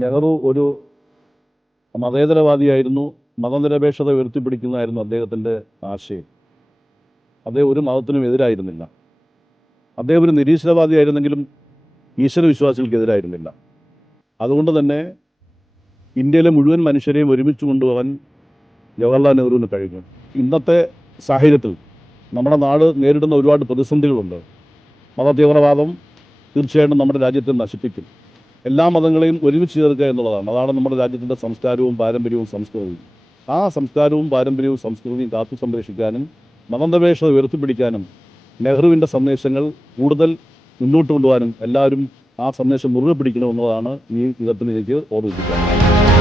നെഹ്റു ഒരു മതേതരവാദിയായിരുന്നു. മതനിരപേക്ഷത ഉയർത്തിപ്പിടിക്കുന്നതായിരുന്നു അദ്ദേഹത്തിൻ്റെ ആശയം. അദ്ദേഹം ഒരു മതത്തിനും എതിരായിരുന്നില്ല. അദ്ദേഹം ഒരു നിരീശ്വരവാദിയായിരുന്നെങ്കിലും ഈശ്വരവിശ്വാസികൾക്കെതിരായിരുന്നില്ല. അതുകൊണ്ട് തന്നെ ഇന്ത്യയിലെ മുഴുവൻ മനുഷ്യരെയും ഒരുമിച്ച് കൊണ്ടുപോകാൻ ജവഹർലാൽ നെഹ്റുവിന് കഴിഞ്ഞു. ഇന്നത്തെ സാഹചര്യത്തിൽ നമ്മുടെ നാട് നേരിടുന്ന ഒരുപാട് പ്രതിസന്ധികളുണ്ട്. മതതീവ്രവാദം തീർച്ചയായിട്ടും നമ്മുടെ രാജ്യത്തെ നശിപ്പിക്കും. എല്ലാ മതങ്ങളെയും ഒരുമിച്ച് ചേർക്കുക എന്നുള്ളതാണ്. അതാണ് നമ്മുടെ രാജ്യത്തിൻ്റെ സംസ്കാരവും പാരമ്പര്യവും സംസ്കൃതിയും. ആ സംസ്കാരവും പാരമ്പര്യവും സംസ്കൃതിയും കാത്തു സംരക്ഷിക്കാനും മതനിരപേക്ഷത ഉയർത്തിപ്പിടിക്കാനും നെഹ്റുവിൻ്റെ സന്ദേശങ്ങൾ കൂടുതൽ മുന്നോട്ട് കൊണ്ടുപോകാനും എല്ലാവരും ആ സന്ദേശം മുറുകെ പിടിക്കണമെന്നുള്ളതാണ് ഈ വിധത്തിൽ എനിക്ക് ഓർമ്മിപ്പിക്കുന്നത്.